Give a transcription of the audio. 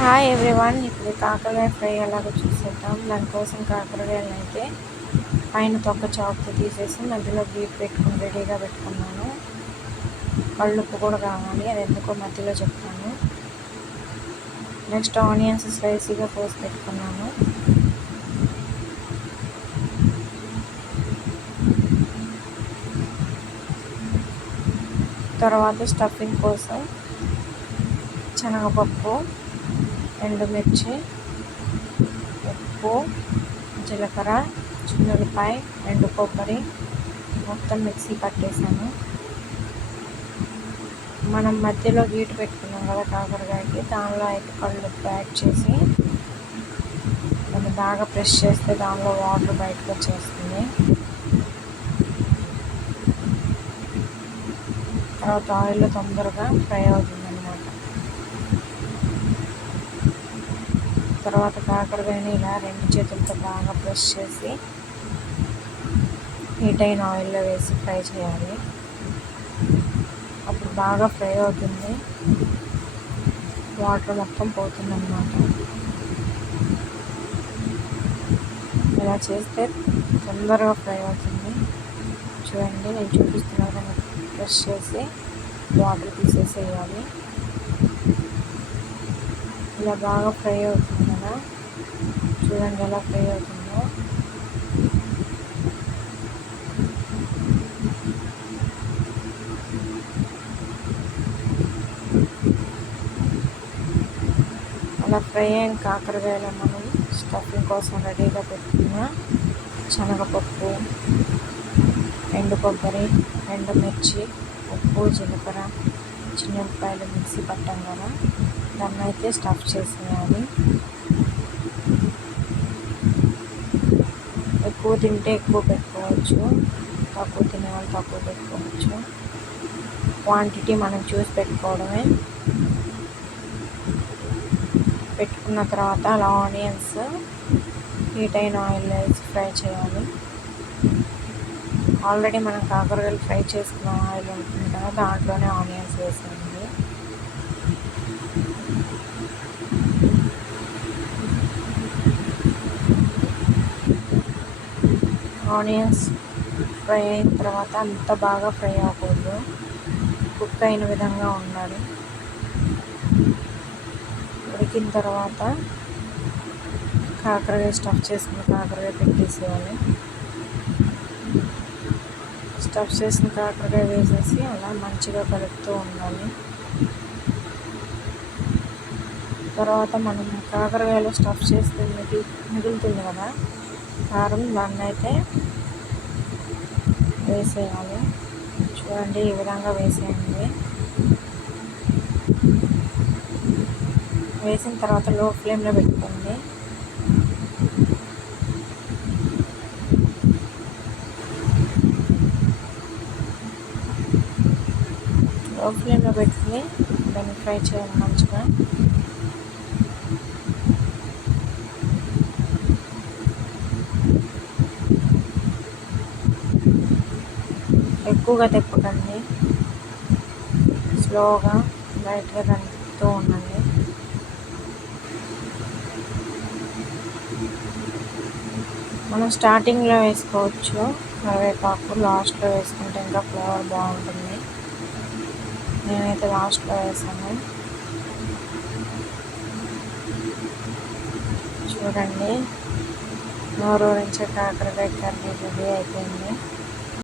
Hi everyone ఇప్పుడు కాకరకాయ fry ఎలాగో చూసేద్దాం. దానికోసం కాకరకాయలు అయితే పైన తొక్క చాకుతో తీసేసి మధ్యలో బీట్ పెట్టుకుని రెడీగా పెట్టుకున్నాను. కళ్ళుప్పు కూడా కావాలి అది ఎందుకో మధ్యలో చెప్తాను. నెక్స్ట్ ఆనియన్స్ స్పైసీగా కోసి పెట్టుకున్నాను. తర్వాత స్టఫింగ్ కోసం శనగపప్పు ఎండుమిర్చి ఉప్పు జీలకర్ర చిన్నులపాయ ఎండు కొబ్బరి మొత్తం మిక్సీ పట్టేసాను. మనం మధ్యలో గీటు పెట్టుకున్నాం కదా కాకరకాయకి దానిలో అయితే కళ్ళు యాడ్ చేసి దాన్ని బాగా ప్రెస్ చేస్తే దానిలో వాటర్ బయటకు వచ్చేస్తుంది. తర్వాత ఆయిల్ తొందరగా ఫ్రై అవుతుంది. తర్వాత కాకరకాయని ఇలా రెండు చేతులతో బాగా ప్రెస్ చేసి హీట్ అయిన ఆయిల్లో వేసి ఫ్రై చేయాలి. అప్పుడు బాగా ఫ్రై అవుతుంది. వాటర్ మొత్తం పోతుందన్నమాట. ఇలా చేస్తే తొందరగా ఫ్రై అవుతుంది. చూడండి నేను చూపిస్తున్నాను ప్రెస్ చేసి వాటర్ తీసేసేయాలి. ఇలా బాగా ఫ్రై అవుతుంది. కదా చూడండి ఎలా ఫ్రై అవుతుందో. అలా ఫ్రై అయిన కాకరకాయలు మనం. స్టఫింగ్ కోసం రెడీగా పెట్టుకున్న శనగపప్పు ఎండు కొబ్బరి ఎండు మిర్చి ఉప్పు జీలకర్ర చిన్నపాయలు మిక్సీ పట్టాం కదా దాన్ని అయితే స్టఫ్ చేసేయాలి. ఎక్కువ తింటే ఎక్కువ పెట్టుకోవచ్చు. తక్కువ తినే వాళ్ళు తక్కువ పెట్టుకోవచ్చు. క్వాంటిటీ మనం చూసి పెట్టుకోవడమే. పెట్టుకున్న తర్వాత అలా ఆనియన్స్ హీట్ అయిన ఆయిల్ వేసి ఫ్రై చేయాలి. ఆల్రెడీ మనం కాకరకాయలు ఫ్రై చేసుకున్న ఆయిల్ ఉంటుంది కదా దాంట్లోనే ఆనియన్స్ వేసాము ఆనియన్స్ ఫ్రై అయిన తర్వాత అంత బాగా ఫ్రై అవ్వకూడదు. కుక్ అయిన విధంగా ఉండాలి. ఉడికిన తర్వాత కాకరకాయ స్టఫ్ చేసుకుని కాకరకాయ పెట్టేసేయాలి. స్టఫ్ చేసిన కాకరకాయ వేసేసి అలా మంచిగా కలుపుతూ ఉండాలి. తర్వాత మనం కాకరకాయలో స్టఫ్ చేస్తే మిగిలి మిగులుతుంది కదా? కారం దాన్ని అయితే వేసేయాలి. చూడండి ఈ విధంగా వేసేయండి. వేసిన తర్వాత లో ఫ్లేమ్లో పెట్టుకోండి. లో ఫ్లేమ్లో పెట్టుకుని దాన్ని ఫ్రై చేయాలి మంచిగా. ఎక్కువగా తిప్పకండి. స్లోగా లైట్గా కనిపిస్తూ ఉండండి. మనం స్టార్టింగ్లో వేసుకోవచ్చు. కరివేపాకు లాస్ట్లో వేసుకుంటే ఇంకా ఫ్లేవర్ బాగుంటుంది. నేనైతే లాస్ట్లో వేసాను. చూడండి. నోరు నుంచి కాకరకాయ కర్రీ రెడీ అయిపోయింది.